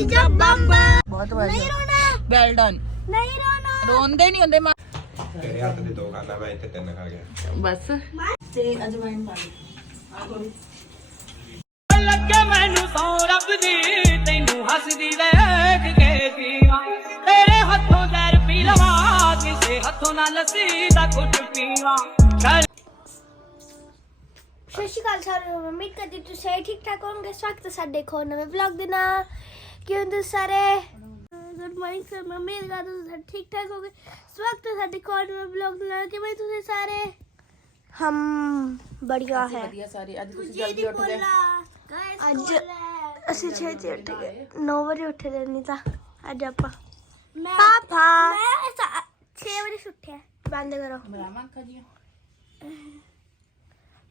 ਚੀਜ਼ਾਂ ਬੰਬ। ਬਹੁਤ ਨਹੀਂ ਵਧੀਆ ਰੋਣਾ। ਵੈਲ ਡਨ ਨਹੀਂ ਰੋਣਾ। ਰੋਂਦੇ ਨਹੀਂ ਹੁੰਦੇ ਮਾਂ। ਤੇਰੇ ਹੱਥ ਦੇ ਦੋ ਖਾਣਾ ਮੈਂ ਇੱਥੇ ਤਿੰਨ ਖਾ ਗਿਆ। ਬਸ। ਤੇ ਅਜਵਾਇਣ ਪਾ ਲਈ ਲੱਗੇ ਮੈਨੂੰ ਸੌ ਰੱਬ ਦੀ ਤੈਨੂੰ ਹੱਸਦੀ ਵੇਖ ਕੇ ਜੀਵਾਂ। ਤੇਰੇ ਹੱਥੋਂ ਜ਼ਹਿਰ ਪੀ ਲਵਾਂ ਕਿਸੇ ਹੱਥੋਂ ਨਾ ਲੱਸੀ ਦਾ ਕੁਝ ਪੀਵਾਂ। ਚੱਲ। ਸਤਿ ਸ਼੍ਰੀ ਅਕਾਲ ਸਾਰਿਆਂ ਨੂੰ ਉਮੀਦ ਕਰਦੀ ਤੁਸੀਂ ਸਾਰੇ ਠੀਕ ਠਾਕ ਹੋਵੋਗੇ। ਸਵਾਗਤ ਹੈ ਸਾਡੇ ਇੱਕ ਹੋਰ ਨਵੇਂ ਵਲੌਗ ਦੇ ਨਾਲ। ਕਿਉਂ ਤੁਸੀਂ ਸਾਰੇ ਗੁੱਡ ਮਾਰਨਿੰਗ ਸਰ ਮੈਂ ਉਮੀਦ ਕਰਦਾ ਤੁਸੀਂ ਸਾਰੇ ਠੀਕ ਠਾਕ ਹੋਗੇ ਸਵਾਗਤ ਹੈ ਸਾਡੇ ਇੱਕ ਹੋਰ ਨਵੇਂ ਵਲੌਗ ਦੇ ਨਾਲ ਕਿਵੇਂ ਤੁਸੀਂ ਸਾਰੇ ਹਮ ਬੜੀਆ ਹੈ ਵਧੀਆ ਸਾਰੇ ਅੱਜ ਤੁਸੀਂ ਜਲਦੀ ਉੱਠ ਗਏ ਅੱਜ ਅਸੀਂ ਛੇ ਵਜੇ ਉੱਠ ਗਏ 9 ਵਜੇ ਉੱਠੇ ਦੇ ਨਹੀਂ ਤਾਂ ਅੱਜ ਆਪਾਂ ਪਾਪਾ ਮੈਂ 6 ਵਜੇ ਉੱਠਿਆ ਬੰਦ ਕਰੋ ਮਰਾਵਾਂ ਅੱਖਾਂ ਜੀ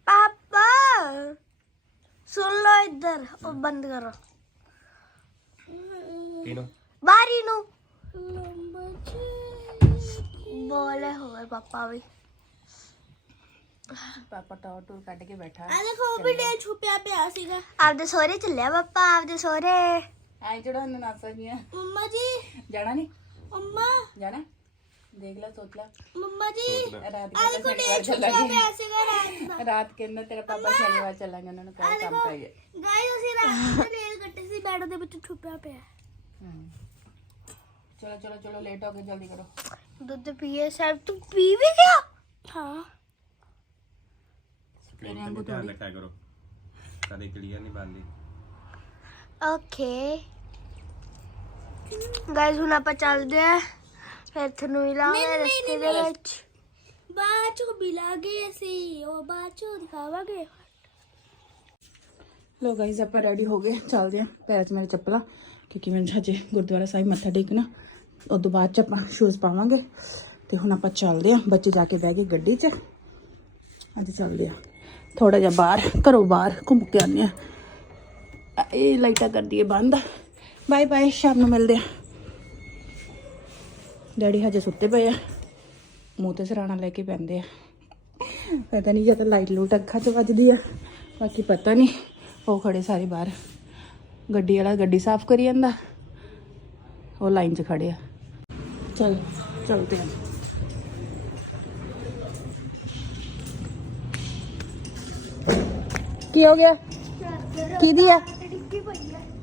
ਪਾਪਾ ਸੁਣ ਲੋ ਇੱਧਰ ਉਹ ਬੰਦ ਕਰੋ ਕਿਨੂੰ ਬਾਰੀ ਨੂੰ। ਬੋਲੇ ਹੋਏ ਪਾਪਾ ਵੀ। ਪਾਪਾ ਟੌਰ ਟੂਰ ਕੱਢ ਕੇ ਬੈਠਾ। ਆ ਦੇਖੋ ਉਹ ਵੀ ਡੇ ਛੁਪਿਆ ਪਿਆ ਸੀਗਾ। ਆਪਦੇ ਸੋਹਰੇ ਚੱਲਿਆ ਪਾਪਾ ਆਪਦੇ ਸੋਹਰੇ। ਐ ਜਿਹੜਾ ਨਾਸਾ ਜੀ ਮੰਮਾ ਜੀ। ਜਾਣਾ ਨਹੀਂ ਮੰਮਾ। ਜਾਣਾ? ਦੇਖ ਲੈ ਸੋਚ ਲੈ। ਮੰਮਾ ਜੀ। ਰਾਤ ਆ ਕੇ ਦੇਖੋ ਡੇ ਛੁਪਿਆ ਚੱਲਾਂਗੇ। ਪਿਆ ਸੀਗਾ ਰਾਤ ਦਾ। ਰਾਤ ਕੇ ਅੰਦਰ ਤੇਰਾ ਪਾਪਾ ਸ਼ਨੀਵਾਰ ਚੱਲਾਂਗੇ ਉਹਨਾਂ ਨੂੰ ਆ ਕੰਮ ਪਾਈਏ ਗਾਇਸ ਅਸੀਂ ਰਾਤ ਦੇ ਨੇਲ ਕੱਟੇ ਸੀ ਬੈੱਡ ਦੇ ਵਿੱਚ ਛੁਪਿਆ ਪਿਆ। ਹਮ। ਚਲੋ ਚਲੋ ਚਲੋ ਲੇਟ ਹੋ ਗਏ ਜਲਦੀ ਕਰੋ ਦੁੱਧ ਪੀਏ ਸਰ ਤੂੰ ਪੀ ਵੀ ਗਿਆ ਹਾਂ ਤੇਰੇ ਵਾਂਗੂ ਧਿਆਨ ਥੋੜੀ ਰੱਖਿਆ ਕਰੋ ਕਦੇ ਕਲੀਅਰ ਨਹੀਂ ਬੰਦੀ ਓਕੇ ਗਾਇਸ ਹੁਣ ਆਪਾਂ ਚੱਲਦੇ ਆ ਫਿਰ ਤੁਹਾਨੂੰ ਮਿਲਾਂਗੇ ਰਸਤੇ ਦੇ ਵਿੱਚ ਬਾਅਦ ਚੋਂ ਮਿਲਾਂਗੇ ਅਸੀਂ ਉਹ ਬਾਅਦ ਚੋਂ ਦਿਖਾਵਾਂਗੇ ਲੋ ਗਾਈਜ਼ ਆਪਾਂ ਰੈਡੀ ਹੋ ਗਏ ਚੱਲਦੇ ਆਂ ਪੈਰਾਂ 'ਚ ਮੇਰੇ ਚੱਪਲਾਂ ਕਿਉਂਕਿ ਮੈਂ ਹਜੇ ਗੁਰਦੁਆਰਾ ਸਾਹਿਬ ਮੱਥਾ ਟੇਕਣਾ ਉਸ ਤੋਂ ਬਾਅਦ 'ਚ ਆਪਾਂ ਸ਼ੂਜ਼ ਪਾਵਾਂਗੇ। ਤੇ ਹੁਣ ਆਪਾਂ ਚੱਲਦੇ ਆਂ ਬੱਚੇ ਜਾ ਕੇ ਬਹਿ ਗਏ ਗੱਡੀ 'ਚ। ਅੱਜ ਚੱਲਦੇ ਆਂ ਥੋੜਾ ਜਿਹਾ ਬਾਹਰ, ਘਰੋਂ ਬਾਹਰ ਘੁੰਮ ਕੇ ਆਉਂਦੇ ਆਂ ਇਹ ਲਾਈਟਾਂ ਕਰ ਦਈਏ ਬੰਦ। ਬਾਏ ਬਾਏ, ਸ਼ਾਮ ਨੂੰ ਮਿਲਦੇ ਆਂ ਡੈਡੀ ਹਜੇ ਸੁੱਤੇ ਪਏ ਆ। ਮੂੰਹ ਤੇ ਸਰਾਣਾ ਲੈ ਕੇ ਪੈਂਦੇ ਆ। ਪਤਾ ਨਹੀਂ ਜਦ ਲਾਈਟ ਲੂਟ ਅੱਖਾਂ 'ਚ ਵੱਜਦੀ ਆ, ਬਾਕੀ ਪਤਾ ਨਹੀਂ ਉਹ ਖੜੇ ਸਾਰੇ ਬਾਹਰ। ਗੱਡੀ ਵਾਲਾ ਗੱਡੀ ਸਾਫ਼ ਕਰੀ ਜਾਂਦਾ। ਉਹ ਲਾਈਨ 'ਚ ਖੜੇ ਆ ਚਲ, ਚਲਦੇ ਆ। ਕੀ ਹੋ ਗਿਆ? ਕਿਹਦੀ ਆ?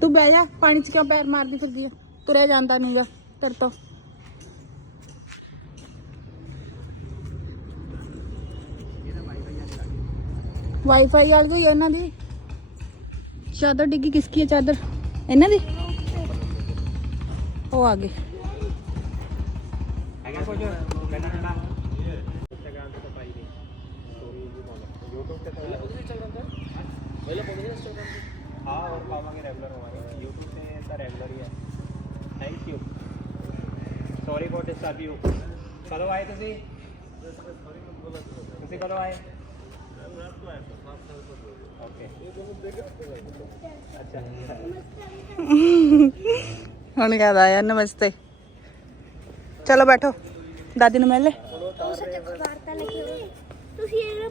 ਤੂੰ ਬਹਿ ਜਾ, ਪਾਣੀ 'ਚ ਕਿਉਂ ਪੈਰ ਮਾਰਦੀ ਫਿਰਦੀ ਆ? ਤੁਰਿਆ ਜਾਂਦਾ ਨਹੀਂ ਜਾ ਤੇਰੇ ਤੋਂ। ਵਾਈਫਾਈ ਵਾਲ ਗਈ ਉਹਨਾਂ ਦੀ? ਚਾਦਰ ਡਿੱਗੀ ਕਿਸਕੀ ਹੈ ਚਾਦਰ ਇਹਨਾਂ ਦੀ ਉਹ ਆ ਗਏ ਹੈਗਾ ਕੁਝ ਕਹਿੰਦਾ ਠੰਡਾ ਇੰਸਟਾਗ੍ਰਾਮ ਤੇ ਤਾਂ ਪਾਈ ਨਹੀਂ ਸਟੋਰੀ ਹੁਣ ਯਾਦ ਆਇਆ ਨਮਸਤੇ। ਚਲੋ ਬੈਠੋ ਦਾਦੀ ਨੂੰ ਮਿਲ ਲੈ। ਤੁਸੀਂ ਇਹ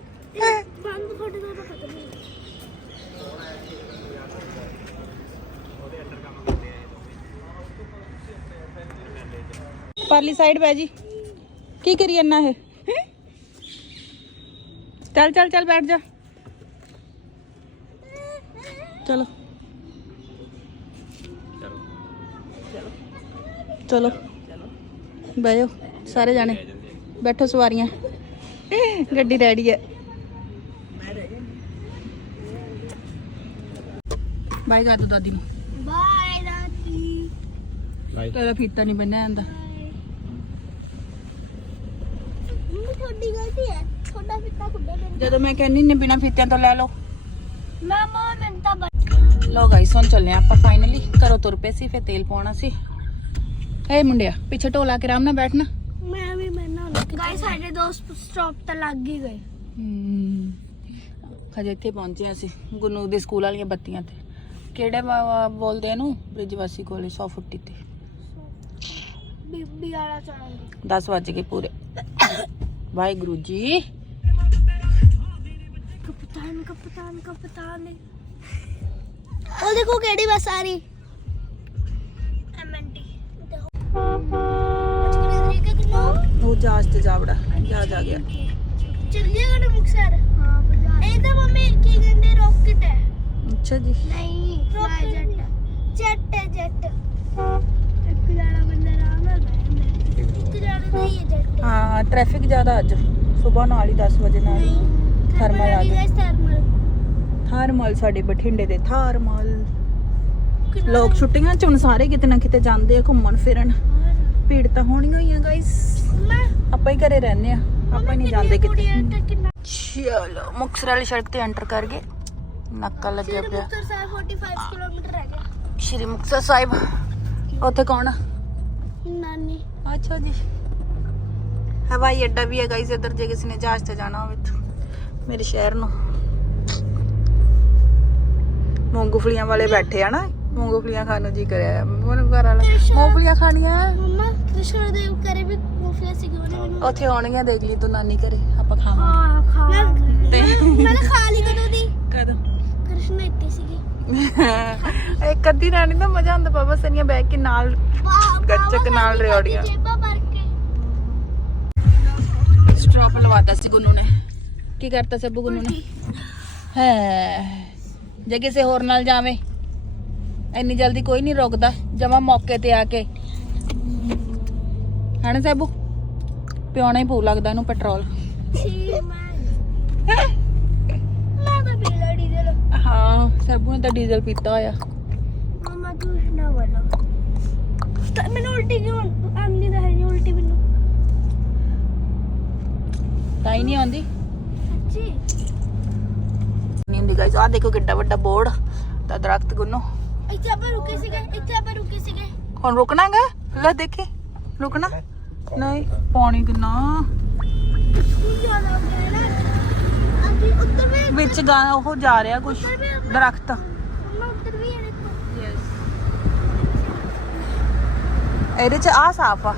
ਬੰਦ ਤੁਹਾਡੇ ਖਤਮ ਪਰਲੀ ਸਾਈਡ ਬਹਿ ਜੀ। ਕੀ ਕਰੀ ਜੰਨਾ ਇਹ? ਚੱਲ ਚੱਲ ਚੱਲ ਬੈਠ ਜਾ। ਚਲੋ। ਚਲੋ। ਚਲੋ ਬਹਿ ਜਾਓ ਸਾਰੇ ਜਾਣੇ। ਬੈਠੋ ਸਵਾਰੀਆਂ। ਗੱਡੀ ਰੈਡੀ ਹੈ। ਬਾਈ ਗਾ ਤੂੰ ਦਾਦੀ ਨੂੰ। ਬਾਏ ਦਾਦੀ। ਬਾਈ ਤੇਰਾ ਫੀਤਾ ਨਹੀਂ ਬੰਨਿਆ ਜਾਂਦਾ ਮੰਮੀ ਤੁਹਾਡੀ ਗਲਤੀ ਹੈ ਤੁਹਾਡਾ ਫਿੱਤਾ ਖੁੱਡਾ ਦੇ ਜਦੋਂ ਮੈਂ ਕਹਿੰਨੀ ਨੇ ਬਿਨਾ ਫੀਤਿਆਂ ਤੋਂ ਲੈ ਲਓ। ਮਾਮਾ ਮੈਨੂੰ ਤਾਂ ਲੋ ਗਾਈਸ ਹੁਣ ਚੱਲੇ ਆਪਾਂ ਫਾਈਨਲੀ ਘਰੋਂ ਤੁਰ ਪਏ ਸੀ ਫਿਰ ਤੇਲ ਪਾਉਣਾ ਸੀ। ਏ ਮੁੰਡਿਆ ਪਿੱਛੇ ਢੋਲਾ ਕੇ ਆਰਾਮ ਨਾਲ ਬੈਠਣਾ। ਮੈਂ ਵੀ ਮੈਨਾਂ ਗਾਇਸ ਸਾਡੇ ਦੋਸਤ ਸਟਾਪ ਤੇ ਲੱਗ ਹੀ ਗਏ। ਹਮ, ਹਜੇ ਇੱਥੇ ਪਹੁੰਚੇ ਅਸੀਂ ਗੁਰੂ ਦੇ ਸਕੂਲ ਵਾਲੀਆਂ ਬੱਤੀਆਂ ਤੇ। ਕਿਹੜੇ ਵਾ- ਬੋਲਦੇ ਇਹਨੂੰ? ਬ੍ਰਿਜਵਾਸੀ ਕੋਲੇ 100 ਫੁੱਟੀ ਤੇ ਬੀਬੀ ਵਾਲਾ ਚੜਾਂਗੇ 10 ਵੱਜ ਗਏ ਪੂਰੇ। ਵਾਹਿਗੁਰੂ ਜੀ। ਕਪਤਾਨ ਕਪਤਾਨ ਕਪਤਾਨ ਉਹ ਦੇਖੋ ਕਿਹੜੀ ਬੱਸ ਆ ਰਹੀ। ਐਮਐਨਟੀ ਉਹ ਜਹਾਜ਼ ਤੇ ਜਾ ਬੜਾ ਜਹਾਜ਼ ਆ ਗਿਆ। ਚੰਡੀਗੜ੍ਹ ਮੁਕਸਰ ਹਾਂ ਪੰਜਾਬ ਇਹ ਤਾਂ ਮੰਮੀ ਕੀ ਕਹਿੰਦੇ ਰੌਕਟ ਹੈ। ਅੱਛਾ ਜੀ। ਨਹੀਂ ਜੈਟ ਜੈਟ ਹੈ। ਜੈਟ ਇੱਕ ਜਾਣਾ ਬੰਦਾ ਆਰਾਮ ਨਾਲ ਬੈਠਦਾ ਇੱਕ ਜਾਣਾ ਨਹੀਂ ਹੈ ਜੈਟ ਹਾਂ ਟ੍ਰੈਫਿਕ ਜ਼ਿਆਦਾ ਅੱਜ। ਸਵੇਰ ਨਾਲ ਹੀ 10 ਵਜੇ ਨਾਲ ਥਰਮਲ ਆ ਗਿਆ ਥਰਮਲ ਸਾਡੇ ਬਠਿੰਡੇ ਦੇ ਥਰਮਲ ਲੋਕ ਛੁੱਟੀਆਂ ਚ ਹੁਣ ਸਾਰੇ ਕਿਤੇ ਨਾ ਕਿਤੇ ਜਾਂਦੇ ਆ ਘੁੰਮਣ ਫਿਰਨ। ਭੀੜ ਤਾਂ ਹੋਣੀ ਹੋਈ ਆ ਗਾਇਸ ਆਪਾਂ ਹੀ ਘਰੇ ਰਹਿੰਦੇ ਆ। ਆਪਾਂ ਨਹੀਂ ਜਾਂਦੇ ਕਿਤੇ। ਚਲੋ ਮੁਕਤਸਰ ਵਾਲੀ ਸੜਕ ਤੇ ਐਂਟਰ ਕਰ ਗਏ। ਨੱਕਾ ਲੱਗਿਆ ਪਿਆ। ਮੁਕਤਸਰ ਸਾਹਿਬ 45 ਕਿਲੋਮੀਟਰ ਹੈ ਗਿਆ। ਸ਼੍ਰੀ ਮੁਕਤਸਰ ਸਾਹਿਬ। ਉੱਥੇ ਕੌਣ ਆ? ਨਾਨੀ। ਅੱਛਾ ਜੀ। ਹਵਾਈ ਅੱਡਾ ਵੀ ਹੈ ਗਾਇਸ ਇੱਧਰ ਜੇ ਕਿਸੇ ਨੇ ਜਹਾਜ਼ ਤੇ ਜਾਣਾ ਹੋਵੇ। ਤਾਂ ਮੇਰੇ ਸ਼ਹਿਰ ਨੂੰ। ਮੂੰਗਫਲੀਆਂ ਵਾਲੇ ਬੈਠੇ ਆ ਨਾ। ਮੂੰਗਫਲੀਆਂ ਖਾਣ ਨੂੰ ਜੀ ਕਰਿਆ ਮਨ ਘਰ ਵਾਲਾ। ਮੂੰਗਫਲੀਆਂ ਖਾਣੀਆਂ? ਮਮਾ ਕ੍ਰਿਸ਼ਨ ਦੇ ਕਰੇ ਵੀ ਮੂਫੀਆ ਸੀ ਮੈਨੂੰ ਉੱਥੇ ਆਉਣਗੀਆਂ ਦੇਖ ਲਈ ਤੂੰ ਨਾਨੀ ਘਰੇ। ਆਪਾਂ ਖਾਵਾਂਗੇ। ਹਾਂ ਖਾ ਮੈਂ ਖਾ ਲਈ ਕਦੋਂ ਦੀ? ਕਦੋਂ? ਕ੍ਰਿਸ਼ਨ ਇੱਥੇ ਸੀਗੀ। ਇੱਕ ਅੱਧੀ ਰਾਣੀ ਦਾ ਮਜ਼ਾ ਆਉਂਦਾ ਬਾਬਾ ਸਨੀਆਂ ਬੈਠ ਕੇ ਨਾਲ ਗੱਚਕ ਨਾਲ ਰਿਓੜੀਆਂ। ਸਟ੍ਰੌਪ ਲਵਾਤਾ ਸੀ ਗੁੰਨੂ ਨੇ। ਕੀ ਕਰਤਾ ਸੀ ਅੱਬੂ ਗੁੰਨੂ ਨੇ? ਹੈ ਜੇ ਕਿਸੇ ਹੋਰ ਨਾਲ ਜਾਵੇ ਇੰਨੀ ਜਲਦੀ ਕੋਈ ਨਹੀਂ ਰੁਕਦਾ ਜਮਾ ਮੌਕੇ ਤੇ ਆ ਕੇ। ਹਣ ਸਾਬੂ? ਪਿਉਣਾ ਹੀ ਪਊ ਲੱਗਦਾ ਇਹਨੂੰ ਪੈਟਰੋਲ। ਹਾਂ? ਸਾਬੂ ਨੇ ਤਾਂ ਡੀਜ਼ਲ ਪੀਤਾ ਹੋਇਆ। ਮਮਾ ਤੂੰ ਨਾ ਵਾਲਾ ਤਾਂ ਮੈਨੂੰ ਉਲਟੀ ਕਿਉਂ ਆਂਦੀ ਤਾਂ ਹੈ ਨਹੀਂ ਉਲਟੀ ਮੈਨੂੰ। ਤਾਂ ਹੀ ਨਹੀਂ ਆਉਂਦੀ। ਸੱਚੀ ਨਹੀਂ ਹੁੰਦੀ ਗਾਇਸ ਆ ਦੇਖੋ ਕਿੱਡਾ ਵੱਡਾ ਬੋਰਡ ਤਾਂ ਦਰਖਤ ਗੁੰਨੋ। ਇੱਥੇ ਆਪਾਂ ਰੁਕੇ ਸੀਗੇ ਇੱਥੇ ਆਪਾਂ ਰੁਕੇ ਸੀਗੇ। ਹੁਣ ਰੁਕਣਾਗਾ? ਲੈ ਦੇਖੇ ਰੁਕਣਾ। ਨਹੀਂ ਪਾਣੀ ਕਿੰਨਾ। ਵਿੱਚ ਗਾ ਉਹ ਜਾ ਰਿਹਾ ਕੁਝ ਦਰਖਤ। ਇਹਦੇ ਚ ਆ। ਸਾਫ਼ ਆ।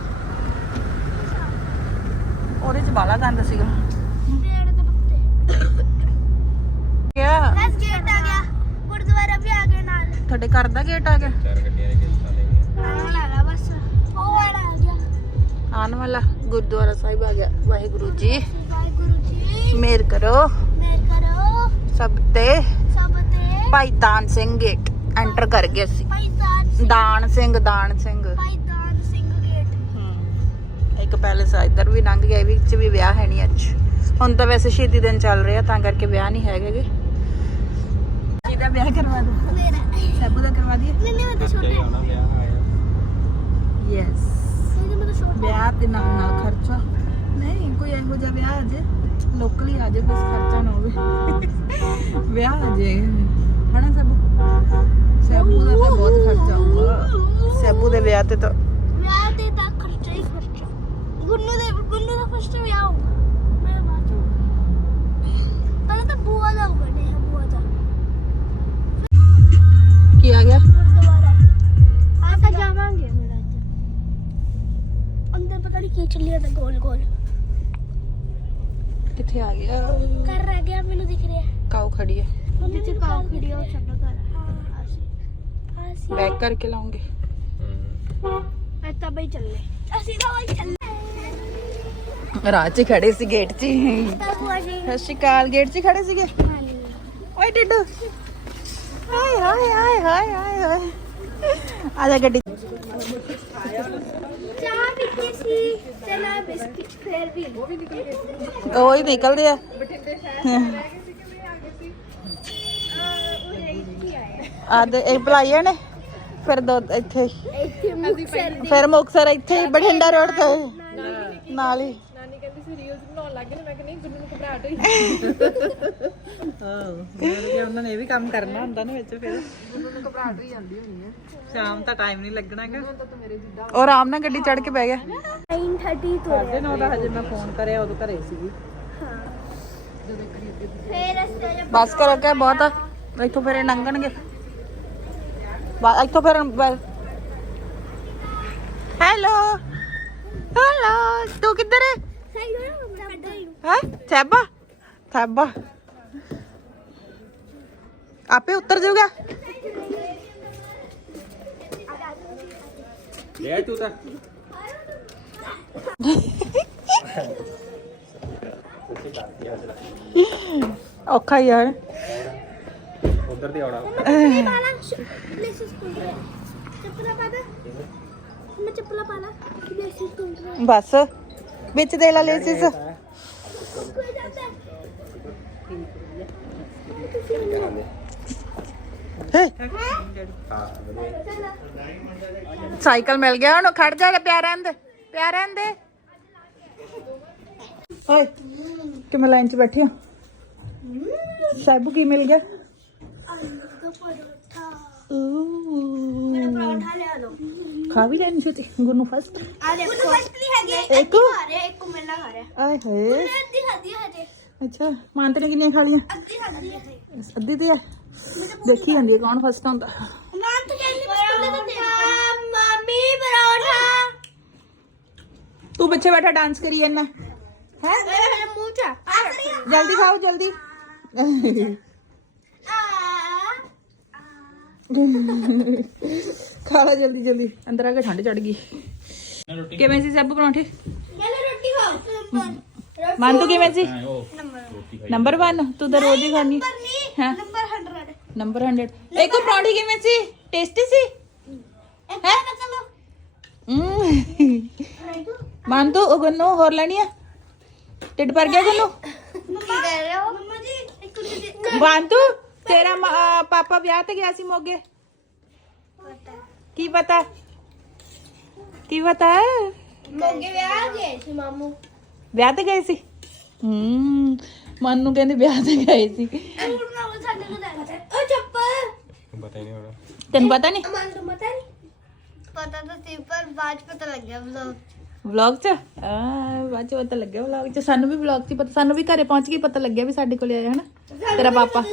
ਉਹਦੇ ਚ ਬਾਲਾ ਗੰਦ ਸੀਗਾ। ਪੱਤੇ ਕਿਆ ਬਸ ਗੇਟ ਆ ਗਿਆ। ਗੁਰਦੁਆਰਾ ਵੀ ਆ ਗਿਆ ਨਾਲ। ਤੁਹਾਡੇ ਘਰ ਦਾ ਗੇਟ ਆ ਗਿਆ? ਚਾਰ ਗੱਡੀਆਂ ਦੇ ਕਿਸ਼ਤਾਂ ਲੈਣੀਆਂ ਆਉਣ ਵਾਲਾ ਬਸ। ਉਹ ਵਾਲਾ ਆ ਗਿਆ। ਆਉਣ ਵਾਲਾ ਗੁਰਦੁਆਰਾ ਸਾਹਿਬ ਆ ਗਿਆ। ਵਾਹਿਗੁਰੂ ਜੀ। ਵਾਹਿਗੁਰੂ ਜੀ। ਮੇਰ ਕਰੋ। ਮੇਰ ਕਰੋ। ਸਭ ਤੇ ਸਭ ਤੇ ਭਾਈ ਦਾਨ ਸਿੰਘ ਗੇਟ ਐਂਟਰ ਕਰ ਗਏ ਅਸੀਂ। ਭਾਈ ਦਾਨ ਸਿੰਘ। ਦਾਨ ਸਿੰਘ ਦਾਨ ਸਿੰਘ। ਭਾਈ ਦਾਨ ਸਿੰਘ ਗੇਟ ਹਮ, ਇੱਕ ਪੈਲੇਸ ਆ ਇੱਧਰ ਵੀ ਲੰਘ ਗਿਆ ਇਹ ਵਿੱਚ ਵੀ ਵਿਆਹ ਹੈ ਨਹੀਂ ਅੱਜ। ਹੁਣ ਤਾਂ ਵੈਸੇ ਸ਼ਹੀਦੀ ਦਿਨ ਚੱਲ ਰਿਹਾ ਤਾਂ ਕਰਕੇ ਵਿਆਹ ਨਹੀਂ ਹੈਗੇਗੇ ਇਹਦਾ ਵਿਆਹ ਕਰਵਾ ਦੋ। ਮੇਰਾ। ਸਭੂ ਦਾ ਕਰਵਾ ਦਈਏ? ਨਹੀਂ ਨਹੀਂ ਮੈਂ ਤਾਂ ਛੋਟਾ ਹੈ ਵਿਆਹ ਆਇਆ ਯੈਸ ਨਹੀਂ ਮੈਂ ਤਾਂ ਛੋਟਾ ਵਿਆਹ ਦੇ ਨਾਲ ਨਾਲ ਖਰਚਾ। ਨਹੀਂ ਕੋਈ ਇਹੋ ਜਿਹਾ ਵਿਆਹ ਆ ਜੇ। ਲੋਕਲ ਹੀ ਆ ਜੇ ਬਸ ਖਰਚਾ ਨਾ ਹੋਵੇ। ਵਿਆਹ ਆ ਜੇ। ਹਨਾ ਸਭੂ ਸਭੂ ਦਾ ਤਾਂ ਬਹੁਤ ਖਰਚਾ ਹੋਊਗਾ। ਸਭੂ ਦੇ ਵਿਆਹ ਤੇ ਤਾਂ ਵਿਆਹ ਤੇ ਤਾਂ ਖਰਚਾ ਹੀ ਖਰਚਾ। ਗੁੰਨੂ ਦੇ ਗੁੰਨੂ ਦਾ ਫਸਟ ਵਿਆਹ ਹੋਊਗਾ। ਜਾਂਦਾ ਗੋਲ ਗੋਲ। ਕਿੱਥੇ ਆ ਗਿਆ? ਕਰ ਰਹਿ ਗਿਆ ਮੈਨੂੰ ਦਿਖ ਰਿਹਾ। ਕਾਉ ਖੜੀ ਹੈ ਮੰਮੀ ਤੇ ਕਾਉ ਖੜੀ ਆ ਉਹ ਸਾਡਾ ਘਰ। ਹਾਂ ਅਸੀਂ ਅਸੀਂ ਬੈਕ ਕਰਕੇ ਲਾਉਂਗੇ। ਮੈਂ ਤਾਂ ਬਈ ਚੱਲੇ। ਅਸੀਂ ਤਾਂ ਬਈ ਚੱਲੇ। ਰਾਤ 'ਚ ਖੜੇ ਸੀ ਗੇਟ 'ਚ ਹੀ। ਤਾਂ ਬੂਆ ਜੀ ਸਤਿ ਸ਼੍ਰੀ ਅਕਾਲ ਗੇਟ 'ਚ ਹੀ ਖੜੇ ਸੀਗੇ? ਹਾਂਜੀ। ਓਏ ਡਿੱਡੂ ਹਾਏ ਹਾਏ ਹਾਏ ਹਾਏ ਹਾਏ ਹਾਏ। ਆ ਜਾ ਗੱਡੀ। ਚਾਹ ਪੀਤੀ ਸੀ ਤੇ ਨਾ ਬਿਸਕਿਟ ਫੇਰ ਵੀ ਉਹ ਵੀ ਨਿਕਲ ਗਏ ਉਹ ਹੀ ਨਿਕਲਦੇ ਆ। ਆ ਦੇ ਇਹ ਭਲਾਈਆਂ ਨੇ ਫਿਰ ਦੋ ਇੱਥੇ। ਮੁਕਸਰ ਫਿਰ ਮੁਕਸਰ ਇੱਥੇ ਬਠਿੰਡਾ ਰੋਡ ਤੇ। ਨਾਲ ਹੀ। ਉਹਨਾਂ ਨੇ ਇਹ ਵੀ ਕੰਮ ਕਰਨਾ ਹੁੰਦਾ ਨਾ ਵਿੱਚ ਫਿਰ। ਉਹਨੂੰ ਘਬਰਾਹਟ ਹੀ ਜਾਂਦੀ ਹੋਣੀ ਹੈ। ਸ਼ਾਮ ਤਾਂ ਟਾਈਮ ਨਹੀਂ ਲੱਗਣਾ ਹੈਗਾ ਉਹ ਆਰਾਮ ਨਾਲ ਗੱਡੀ ਚੜ ਕੇ ਬਹਿ ਗਿਆ। 9:30 ਤੋਂ ਨਾਲ ਦਾ ਹਜੇ ਮੈਂ ਫੋਨ ਕਰਿਆ ਉਦੋਂ ਘਰੇ ਸੀਗੀ। ਫੇਰ ਚ ਬਸ ਕਰੋ ਕਿ ਬਹੁਤ ਇੱਥੋਂ ਫਿਰ ਲੰਘਣਗੇ। ਬਾ ਇੱਥੋਂ ਫਿਰ ਹੈਲੋ। ਹੈਲੋ। ਤੂੰ ਕਿੱਧਰ ਹੈ ਹੋ? ਥੈਬਾ? ਥੈਬਾ। ਆਪੇ ਉੱਤਰ ਜਾਊਗਾ। ਲੈ ਤੂੰ ਤਾਂ। ਔਖਾ ਯਾਰ ਉਧਰ ਦੀ ਆਉਣਾ। ਪਾਲਾ ਪਲੇਸ ਸਕੂਲ ਚੱਪਲਾ ਪਾ ਦੇ। ਮੈਂ ਚੱਪਲਾ ਪਾ ਲਾ। ਪਲੇਸ ਸਕੂਲ ਬਸ। ਵਿੱਚ ਦੇ ਲਾ ਲੇਸਿਸ ਸਾਈਕਲ ਮਿਲ ਗਿਆ, ਹੁਣ ਖੜ ਜਾ ਪਿਆ ਦੇ ਪਿਆ ਦੇ। ਓਏ, ਕਿਵੇਂ ਲਾਈਨ 'ਚ ਬੈਠੀ ਆ? ਸਾਬੂ ਕੀ ਮਿਲ ਗਿਆ? ਆਲੂ ਦਾ ਪਰੋਠਾ ਮੇਰਾ ਪਰੌਂਠਾ ਲਿਆ ਦੋ। ਖਾ ਵੀ ਲੈਣੀ ਛੇਤੀ ਗੁਰੂ ਫਸਟ ਆ ਦੇਖੋ। ਉਹ ਫਸਟ ਨਹੀਂ ਹੈਗੇ ਇੱਕ? ਖਾ ਰਿਹਾ ਇੱਕ ਮਿਲਣਾ ਖਾ ਰਿਹਾ। ਆਏ ਹੋਏ। ਅੱਧੀ ਆ ਹਜੇ। ਅੱਛਾ ਮਾਨਤ ਨੇ ਕਿੰਨੀਆਂ ਖਾ ਲੀਆਂ ਅੱਧੀ ਖਾਧੀ ਹੈ ਅੱਧੀ ਤੇ ਆ। ਦੇਖੀ ਜਾਂਦੀ ਹੈ ਕੌਣ ਫਸਟ ਹੁੰਦਾ। ਮਾਂ ਤਾਂ ਕਹਿੰਦੀ ਪਰੌਂਠਾ ਮੰਮੀ ਪਰੌਂਠਾ। ਤੂੰ ਪਿੱਛੇ ਬੈਠਾ ਡਾਂਸ ਕਰੀ ਜਾਂਦਾ ਹੈ? ਮੇਰੇ ਮੂੰਹ ਚ ਜਲਦੀ ਖਾਓ ਜਲਦੀ ਆ ਖਾ ਲਾ ਜਲਦੀ ਜਲਦੀ। ਅੰਦਰ ਆ ਕੇ ਠੰਡ ਚੜ ਗਈ। ਕਿਵੇਂ ਸੀ ਸਭ ਪਰੌਂਠੇ? ਪਹਿਲੇ ਰੋਟੀ ਖਾਓ ਮਨ ਤੂੰ ਕਿਵੇਂ ਸੀ? ਨੰਬਰ ਨੰਬਰ 1 ਤੂੰ ਤਾਂ ਰੋਜ਼ ਹੀ ਖਾਣੀ ਨਹੀਂ ਹਾਂ। ਨੰਬਰ 100 ਨੰਬਰ 100 ਇੱਕ ਪਰੌਂਠੀ ਕਿਵੇਂ ਸੀ? ਟੇਸਟੀ ਸੀ? ਹੈ। ਮਨ ਤੂੰ ਉਹ ਗੁੰਨੂ ਹੋਰ ਲੈਣੀ ਆ? ਢਿੱਡ ਭਰ ਗਿਆ ਗੁੰਨੂ? ਕੀ ਕਰ ਰਹੇ ਹੋ ਮੰਮਾ ਜੀ ਇੱਕ ਮਿੰਟ ਬੰਤੂ ਤੇਰਾ ਮ- ਅਹ ਪਾਪਾ ਵਿਆਹ ਤੇ ਗਿਆ ਸੀ ਮੋਗੇ? ਕੀ ਪਤਾ? ਕੀ ਪਤਾ? ਮੰਗੇ ਵਿਆਹ ਗਏ ਸੀ ਮਾਮੂ। ਵਿਆਹ ਤੇ ਗਏ ਸੀ? ਹੂੰ ਮਨ ਨੂੰ ਕਹਿੰਦੇ ਵਿਆਹ ਤੇ ਗਏ ਸੀ। ਇਹ ਹੁਣ ਮਾਮੂ ਸਾਡੇ ਨੂੰ ਦੇਖਦਾ ਉਹ ਚੱਪਲ ਪਤਾ ਹੀ ਨਹੀਂ ਹੋਣਾ। ਤੈਨੂੰ ਪਤਾ ਨਹੀਂ? ਨੂੰ ਪਤਾ ਨਹੀਂ। ਪਤਾ ਤਾਂ ਸੀ ਪਰ ਬਾਅਦ 'ਚ ਪਤਾ ਲੱਗ ਗਿਆ ਵਲੌਗ ਵਲੌਗ 'ਚ? ਆ ਬਾਅਦ 'ਚ ਪਤਾ ਲੱਗਿਆ ਵਲੌਗ 'ਚ। ਸਾਨੂੰ ਵੀ ਵਲੌਗ 'ਚ ਹੀ ਪਤਾ ਸਾਨੂੰ ਵੀ ਘਰੇ ਪਹੁੰਚ ਕੇ ਪਤਾ ਲੱਗਿਆ ਵੀ ਸਾਡੇ ਕੋਲੇ ਆਇਆ ਹਨਾ? ਤੇਰਾ ਪਾਪਾ।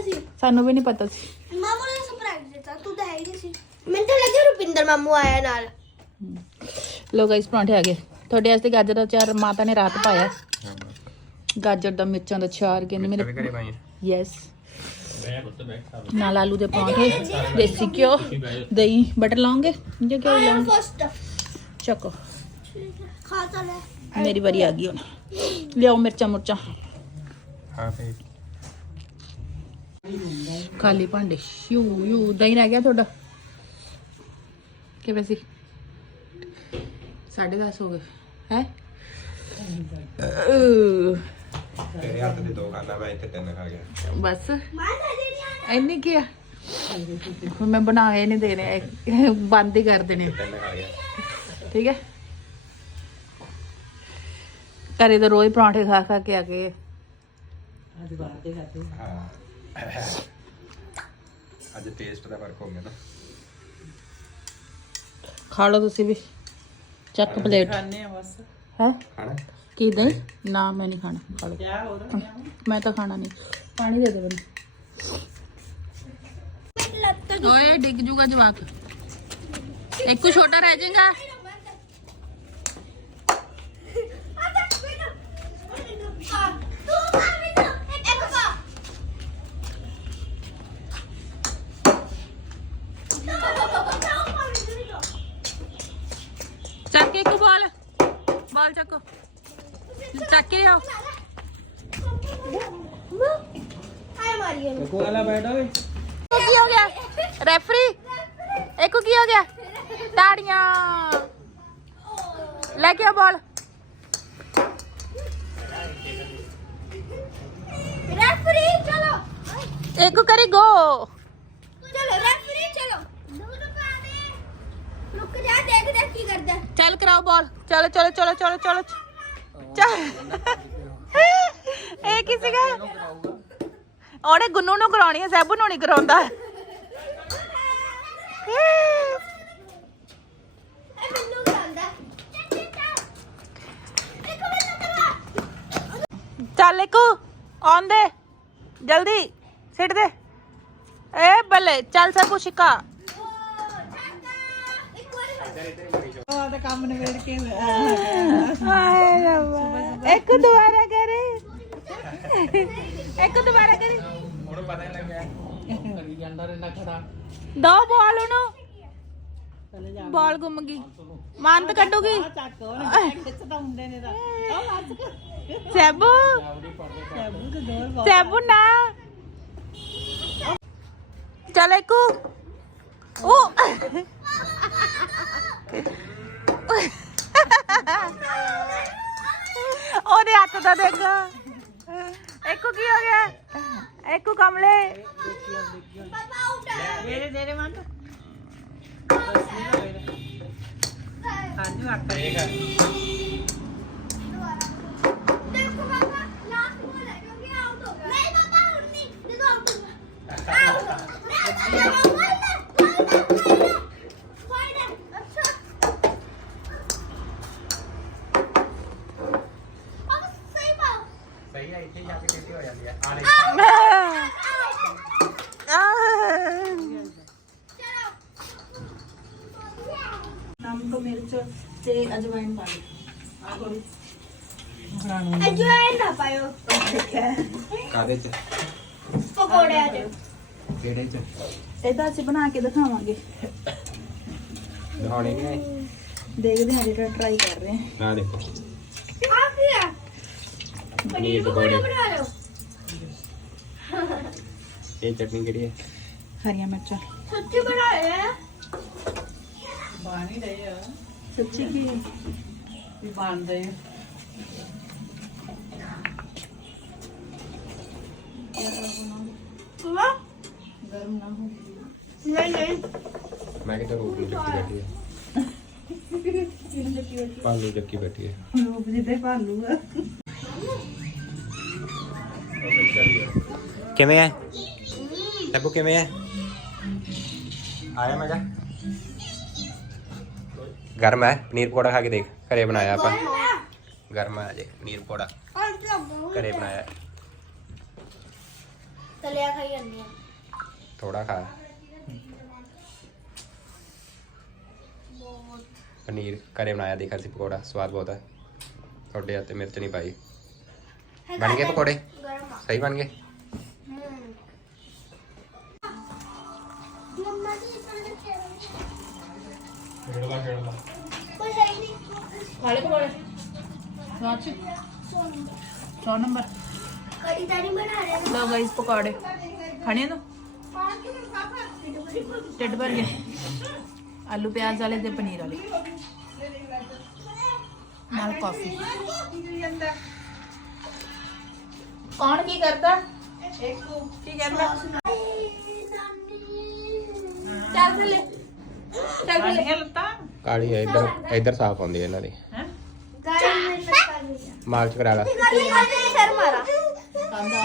ਸਾਨੂੰ ਵੀ ਨਹੀਂ ਪਤਾ ਸੀ। ਮਾਮੂ ਨੇ ਸਰਪ੍ਰਾਈਜ਼ ਦਿੱਤਾ ਤੂੰ ਤਾਂ ਹੈ ਹੀ ਨਹੀਂ ਸੀ। ਮੈਨੂੰ ਤਾਂ ਲੱਗਿਆ ਰੁਪਿੰਦਰ ਮਾਮੂ ਆਇਆ ਨਾਲ। ਲੋ ਗਾਇਸ ਪਰੌਂਠੇ ਆ ਗਏ। ਤੁਹਾਡੇ ਵਾਸਤੇ ਗਾਜਰ ਦਾ ਚਾਰ ਮਾਤਾ ਨੇ ਰਾਤ ਪਾਇਆ। ਗਾਜਰ ਦਾ ਮਿਰਚਾਂ ਦਾ ਚਾਰ ਕਹਿੰਦੇ ਮੇਰੇ ਯੈਸ ਨਾਲ ਆਲੂ ਦੇ ਪਰੌਂਠੇ ਦੇਸੀ ਘਿਓ ਦਹੀਂ ਬਟਰ ਲਾਉਂਗੇ ਜੇ ਘਿਓ ਲਾਉਂਗੇ ਚੱਕੋ। ਖਾ ਤਾਂ ਲੈ ਮੇਰੀ ਵਾਰੀ ਆ ਗਈ ਹੁਣ। ਲਿਆਓ ਮਿਰਚਾਂ ਮੁਰਚਾਂ। ਹਾਂ ਫੇ ਖਾਲੀ ਭਾਂਡੇ। ਯੂ ਯੂ ਦਹੀਂ ਰਹਿ ਗਿਆ ਤੁਹਾਡਾ? ਕਿਵੇਂ ਸੀ? 10:30 ਹੋ ਗਏ। ਹੈ? ਤੇਰੇ ਹੱਥ ਦੇ ਦੋ ਖਾਣਾ ਮੈਂ ਇੱਥੇ ਤਿੰਨ ਖਾ ਗਿਆ। ਬਸ। ਮੈਂ ਤਾਂ ਜਿਹੜੀ ਆ ਇੰਨੇ ਕੀ ਆ? ਹੁਣ ਮੈਂ ਬਣਾਏ ਨਹੀਂ ਦੇਣੇ ਇਹ ਬੰਦ ਹੀ ਕਰ ਦੇਣੇ। ਤਿੰਨ ਖਾ ਗਿਆ। ਠੀਕ ਹੈ? ਘਰੇ ਤਾਂ ਰੋਜ਼ ਪਰਾਂਠੇ ਖਾ ਖਾ ਕੇ ਆ ਗਏ ਹਾਂ। ਅੱਜ ਟੇਸਟ ਦਾ ਫ਼ਰਕ ਹੋ ਗਿਆ ਨਾ। ਖਾ ਲਓ ਤੁਸੀਂ ਵੀ। ਚੱਕ ਪਲੇਟ ਖਾਣੇ ਆ ਬਸ। ਹੈ? ਖਾਣਾ? ਕੀ ਦਹੀਂ? ਨਾ ਮੈਂ ਨਹੀਂ ਖਾਣਾ। ਖਾ ਲਓ। ਕਿਆ ਹੋਰ ਮੈਂ ਤਾਂ ਖਾਣਾ ਨਹੀਂ। ਪਾਣੀ ਦੇ ਦੇ ਮੈਨੂੰ। ਲੱਤ ਓਏ ਡਿੱਗ ਜੂਗਾ ਜਵਾਕ। ਇੱਕੋ ਛੋਟਾ ਰਹਿ ਜਾਏਗਾ। ਬਾਲ ਚੱਕੋ। ਚੱਕ ਕੇ ਆਓ। ਬੈਠਾ ਹੋ ਗਿਆ? ਰੈਫਰੀ? ਇੱਕੋ ਕੀ ਹੋ ਗਿਆ? ਤਾੜੀਆਂ। ਲੈ ਕੇ ਆ ਬਾਲ। ਰੈਫਰੀ ਚਲੋ। ਇੱਕ ਕਰੀ ਗੋ। ਚਲੋ ਰੈਫਰੀ ਚਲੋ। ਦੂਰ ਪਾ ਦੇ ਰੁਕ ਜਾ ਦੇਖ ਦੇ ਕੀ ਕਰਦਾ। ਚੱਲ ਕਰਾਓ ਬਾਲ। ਚਲੋ ਚਲੋ ਚਲੋ ਚਲੋ ਚਲੋ ਚੱਲ ਇਹ ਕੀ ਸੀਗਾ ਉਹਨੇ ਗੁੰਨੂ ਨੂੰ ਕਰਾਉਣੀ ਹੈ ਸੈਬੂ ਨੂੰ ਨਹੀਂ ਕਰਾਉਂਦਾ ਚੱਲ ਇੱਕ ਆਉਣ ਦੇ ਜਲਦੀ ਸਿੱਟ ਦੇ ਏ ਬੱਲੇ ਚੱਲ ਸਭ ਕੁਛ ਇੱਕ ਉਹ ਤਾਂ ਕੰਮ ਨਿਬੇੜ ਕੇ ਹਾਏ ਰੱਬਾ ਇੱਕ ਦੁਬਾਰਾ ਕਰੇ। ਇੱਕ ਦੁਬਾਰਾ ਕਰੇ। ਉਹਨੂੰ ਪਤਾ ਹੀ ਲੱਗਿਆ। ਕਰੀ ਜਾਂਦਾ ਰਹਿੰਦਾ ਖੜਾ। ਦੋ ਬਾਲ ਉਹਨੂੰ। ਬਾਲ ਗੁੰਮ ਗਈ। ਮੰਨ ਤਾਂ ਕੱਢੂਗੀ ਚੱਕ ਉਹਨੇ ਖਿੱਚਦਾ ਹੁੰਦੇ ਨੇ ਦਾ ਉਹ ਲੱਜ ਸੈਬੂ। ਸੈਬੂ ਤੇ ਦੋਰ ਸੈਬੂ ਨਾ। ਚੱਲ ਇੱਕੂ। ਉਹ। ਉਹਦੇ ਹੱਥ ਦਾ ਦੇਖ। ਇੱਕੂ ਕੀ ਹੋ ਗਿਆ? ਇੱਕੂ ਕਮਲੇ। ਮੇਰੇ ਤੇਰੇ ਮਨ ਹਾਂਜੀ ਆਟਾ ਦੇਖੋ ਪਾਪਾ ਲਾਸਟ ਬੋਲ ਹੈ ਕਿਉਂਕਿ ਆਊਟ ਹੋ ਗਿਆ ਨਹੀਂ ਪਾਪਾ ਹੁਣ ਨਹੀਂ। ਜਦੋਂ ਆਊਟ ਹੋ ਗਿਆ ਆਊਟ ਅੱਛਾ ਪਾਪਾ ਸਹੀ ਪਾਓ ਸਹੀ ਹੈ ਇੱਥੇ ਜਾ ਕੇ ਕਿੱਥੇ ਹੋ ਜਾਂਦੀ ਹੈ ਆ ਨਮਕ ਮਿਰਚ ਤੇ ਅਜਵਾਇਣ ਪਾ ਦੇ ਆ ਥੋੜੀ ਅਜਵਾਇਣ ਨਾ ਪਾਇਓ ਕਾਦੇ ਚ? ਪਕੌੜਿਆਂ ਚ। ਕਿਹੜੇ ਚ? ਇਹਦਾ ਅਸੀਂ ਬਣਾ ਕੇ ਦਿਖਾਵਾਂਗੇ। ਦਿਖਾਉਣੇ ਨਹੀਂ? ਆਏ ਦੇਖਦੇ ਹਾਂ ਜਿਹੜਾ ਟਰਾਈ ਕਰ ਰਹੇ ਹਾਂ। ਨਾ ਦੇਖੋ। ਆ ਹੈ ਪਨੀਰ ਪਕੌੜੇ ਬਣਾ ਲਓ ਇਹ ਚਟਨੀ ਕਿਹੜੀ ਹੈ ਹਰੀਆਂ ਮਿਰਚਾਂ ਸੱਚੀ ਬਣਾਏ ਹੈ ਬਣ ਹੀ ਰਹੇ ਆ ਸੱਚੀ ਕੀ ਵੀ ਬਣਦੇ ਆ ਮਮਾ ਗਰਮ ਨਾ ਹੋ ਨਹੀਂ ਨਹੀਂ ਮੈਂ ਕਿਤੇ ਰੂਪ ਨੂੰ ਚੱਕੀ ਬੈਠੀ ਹੈ ਪਾਲੂ ਚੱਕੀ ਬੈਠੀ ਹੈ ਰੂਪ ਜਿੱਦੇ ਭਾਲੂ ਆ ਕਿਵੇਂ ਹੈ। ਟੱਬੂ ਕਿਵੇਂ ਹੈ ਆਇਆ ਮਜ਼ਾ ਗਰਮ ਹੈ ਪਨੀਰ ਪਕੌੜਾ ਖਾ ਕੇ ਦੇਖ ਘਰੇ ਬਣਾਇਆ ਆਪਾਂ। ਗਰਮ ਹੈ ਜੇ ਪਨੀਰ ਪਕੌੜਾ। ਘਰੇ ਬਣਾਇਆ। ਤਲਿਆ ਖਾਈ ਜਾਂਦੀ ਆ। ਥੋੜਾ ਖਾ। ਪਨੀਰ ਘਰੇ ਬਣਾਇਆ ਦੇਖਾ ਸੀ ਪਕੌੜਾ ਸਵਾਦ ਬਹੁਤ ਹੈ ਤੁਹਾਡੇ ਹੱਥੇ ਮਿਰਚ ਨਹੀਂ ਪਾਈ। ਬਣ ਗਏ ਪਕੌੜੇ ਸਹੀ ਬਣ ਗਏ ਮੰਮਾ ਜੀ ਕੋਈ ਨਹੀਂ ਵਾਲੇ ਪਕੌੜੇ ਸਵਾਚ 100 ਨੰਬਰ ਕੜੀ ਤਾਂ ਨਹੀਂ ਬਣਾ ਰਹੇ ਲਓ ਗਾਇਸ ਪਕੌੜੇ ਖਾਣੇ ਨੂੰ ਢਿੱਡ ਭਰ ਗਿਆ ਆਲੂ ਪਿਆਜ਼ ਵਾਲੇ ਤੇ ਪਨੀਰ ਵਾਲੇ ਨਾਲ ਕਾਫੀ ਕੌਣ ਕੀ ਕਰਦਾ? ਕੀ ਕਰਦਾ? ਚੱਲ ਥੱਲੇ ਚੱਲ ਥੱਲੇ ਲੱਤਾਂ ਕਾਲੀ ਹੈ ਇੱਧਰ ਇੱਧਰ ਸਾਫ਼ ਆਉਂਦੀ ਹੈ ਇਹਨਾਂ ਦੀ। ਹੈ? ਕਰ ਆ ਮਾਲਚ ਕਰਾ ਲਾ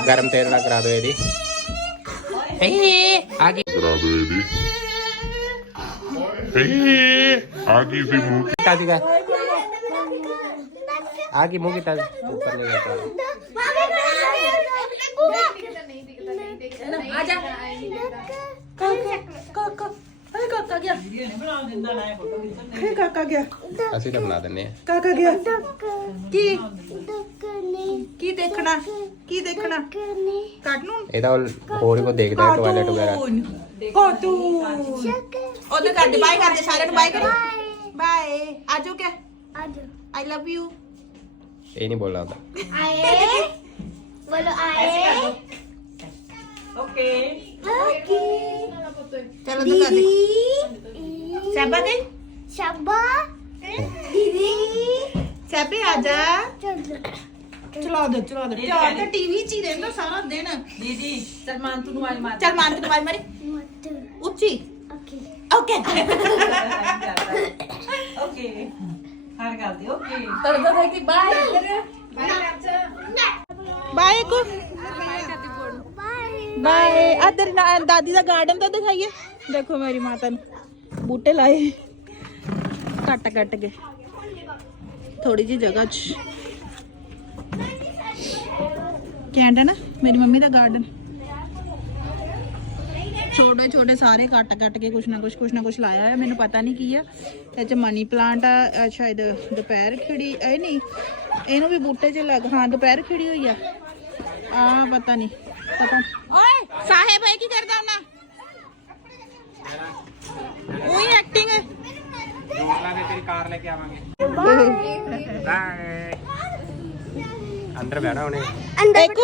ਗਰਮ ਤੇਲ ਨਾਲ ਕਰਾ ਦਿਓ ਇਹਦੀ। ਏ ਆ ਗਈ। ਆ ਗਈ ਸੀ ਮੂੰਹ। ਕੀਤਾ ਸੀਗਾ? ਆ ਮੂੰਹ ਕੀਤਾ? ਉੱਪਰ ਲੈ ਜਾ ਆ ਜਾ ਕਾਕਾ ਹੇ ਕਾਕਾ ਗਿਆ ਵੀਡੀਓ ਨਹੀਂ ਬਣਾ ਦਿੰਦਾ ਨਾ ਫੋਟੋ ਖਿੱਚਣ ਹੇ ਕਾਕਾ ਗਿਆ। ਅਸੀਂ ਤਾਂ ਬਣਾ ਦਿੰਨੇ ਆ ਕਾਕਾ ਗਿਆ। ਕੀ? ਕੀ ਦੇਖਣਾ? ਕੀ ਦੇਖਣਾ? ਕਾਰਟੂਨ? ਇਹਦਾ ਹੋਰ ਹੀ ਕੋ ਦੇਖਦਾ ਹੈ ਟਾਇਲਟ ਵਗੈਰਾ। ਕਾਰਟੂਨ। ਉਹਦੇ ਕਰਦੇ ਬਾਏ ਕਰਦੇ ਸਾਰਿਆਂ ਨੂੰ ਬਾਏ ਕਰੋ। ਬਾਏ। ਆਜੋ ਕਿਆ? ਆਈ ਲਵ ਯੂ ਇਹ ਨਹੀਂ ਬੋਲਣਾ ਹੁੰਦਾ ਆਏ। ਬੋਲੋ ਆਏ। ਓਕੇ ਚਲੋ ਤੇ ਕਰਦੇ ਸੈਬਾ ਗਈ ਸ਼ਾਬਾ ਦੀਦੀ ਸੈਬੇ ਆ ਜਾ ਚੱਲ ਚਲਾ ਦੇ ਚਲਾ ਦੇ ਯਾਰ ਤਾਂ ਟੀਵੀ 'ਚ ਹੀ ਰਹਿੰਦਾ ਸਾਰਾ ਦਿਨ ਦੀਦੀ ਸਲਮਾਨ ਤੂੰ ਆਵਾਜ਼ ਮਾਰ ਚੱਲ ਮਾਰ ਤੇ ਮਾਰ ਮਾਰੀ ਮਤ ਉੱਚੀ ਓਕੇ ਓਕੇ ਓਕੇ ਹਰ ਗੱਲ ਦੀ ਓਕੇ ਤੜਦਾ ਦੇ ਕਿ ਬਾਏ ਬਾਏ ਕੋ ਬਾਏ ਬਾਏ ਆ ਤੇਰੀ ਨਾ- ਦਾਦੀ ਦਾ ਗਾਰਡਨ ਤਾਂ ਦਿਖਾਈਏ ਦੇਖੋ ਮੇਰੀ ਮਾਤਾ ਨੇ ਬੂਟੇ ਲਾਏ ਕੱਟ ਕੱਟ ਕੇ ਥੋੜੀ ਜੀ ਜਗ੍ਹਾ 'ਚ ਕੈਂਟ ਹੈ ਨਾ ਮੇਰੀ ਮੰਮੀ ਦਾ ਗਾਰਡਨ ਛੋਟੇ ਛੋਟੇ ਸਾਰੇ ਕੱਟ ਕੱਟ ਕੇ ਕੁਛ ਨਾ ਕੁਛ ਕੁਛ ਨਾ ਕੁਛ ਲਾਇਆ ਹੈ ਮੈਨੂੰ ਪਤਾ ਨਹੀਂ ਕੀ ਆ ਇਹ ਚ ਮਨੀ ਪਲਾਂਟ ਆ ਆਹ ਸ਼ਾਇਦ ਦੁਪਹਿਰ ਖਿੜੀ ਇਹ ਨਹੀਂ ਇਹਨੂੰ ਵੀ ਬੂਟੇ 'ਚ ਲੱਗ ਹਾਂ ਦੁਪਹਿਰ ਖਿੜੀ ਹੋਈ ਆ ਆ ਪਤਾ ਨਹੀਂ ਪਤਾ ਓਏ ਸਾਹਿਬ ਹੈ ਕੀ ਕਰਦਾ ਉਹਨਾਂ ਉਹੀ ਐਕਟਿੰਗ ਮੋੜ ਲਾਂਗੇ ਤੇਰੀ ਕਾਰ ਲੈ ਕੇ ਆਵਾਂਗੇ ਬਾਏ ਅੰਦਰ ਬੈਠਾ ਉਹਨੇ ਇੱਕ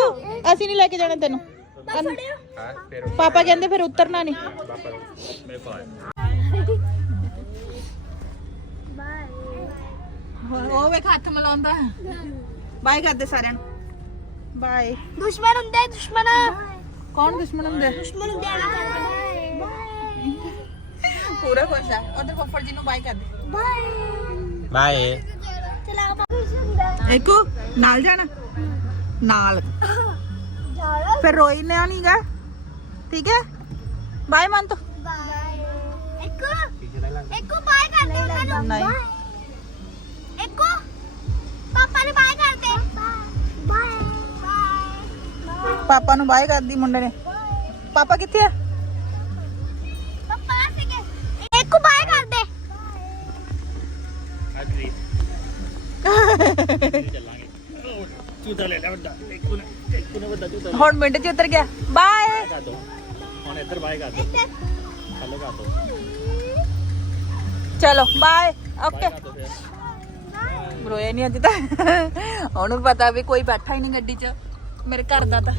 ਅਸੀਂ ਨਹੀਂ ਲੈ ਕੇ ਜਾਣਾ ਤੈਨੂੰ ਪਾਪਾ ਕਹਿੰਦੇ ਫਿਰ ਉਤਰਨਾ ਨਹੀਂ ਪਾਪਾ ਉਹ ਵੇਖ ਹੱਥ ਮਲਾਉਂਦਾ ਬਾਏ ਕਰਦੇ ਸਾਰਿਆਂ ਨੂੰ ਬਾਏ ਦੁਸ਼ਮਣ ਹੁੰਦੇ ਦੁਸ਼ਮਣ ਕੌਣ ਦੁਸ਼ਮਣ ਹੁੰਦੇ? ਦੁਸ਼ਮਣ ਹੁੰਦੇ ਆ ਪੂਰਾ ਖੁਸ਼ ਆ। ਉਧਰ ਫੱਫੜ ਜੀ ਨੂੰ ਬਾਏ ਕਰਦੇ ਬਾਏ ਬਾਏ ਚਲਾ ਖੁਸ਼ ਹੁੰਦਾ ਇੱਕੋ ਨਾਲ ਜਾਣਾ? ਨਾਲ। ਜਾਣਾ ਫਿਰ ਰੋਈ ਨਾ ਨਹੀਂਗਾ ਠੀਕ ਹੈ? ਬਾਏ ਮਨ ਤੋ ਬਾਏ ਇੱਕੋ ਇੱਕੋ ਬਾਏ ਕਰਦੇ ਉਹਨਾਂ ਨੂੰ। ਇੱਕੋ ਪਾਪਾ ਨੂੰ ਬਾਏ ਪਾਪਾ ਨੂੰ ਬਾਏ ਕਰਦੀ ਮੁੰਡੇ ਨੇ। ਪਾਪਾ ਕਿੱਥੇ ਆ? ਪਾਪਾ ਸੀਗੇ ਇੱਕੋ ਬਾਏ ਕਰਦੇ ਅਗਲੀ ਚੱਲਾਂਗੇ। ਚੂਤਾ ਲੈ ਲੈ ਵੱਡਾ। ਇੱਕ ਨੇ ਇੱਕ ਨੇ ਵੱਡਾ ਚੂਤਾ ਹੁਣ ਮਿੰਟ 'ਚ ਉਤਰ ਗਿਆ। ਬਾਏ। ਕਰ ਦੋ। ਹੁਣ ਇੱਧਰ ਬਾਏ ਕਰ ਦੋ। ਥੱਲੇ ਕਰ ਦੋ। ਚਲੋ ਬਾਏ। ਓਕੇ। ਕਰ ਰੋਇਆ ਨਹੀਂ ਅੱਜ ਤਾਂ। ਉਹਨੂੰ ਪਤਾ ਵੀ ਕੋਈ ਬੈਠਾ ਹੀ ਨਹੀਂ ਗੱਡੀ 'ਚ। ਮੇਰੇ ਘਰ ਦਾ ਤਾਂ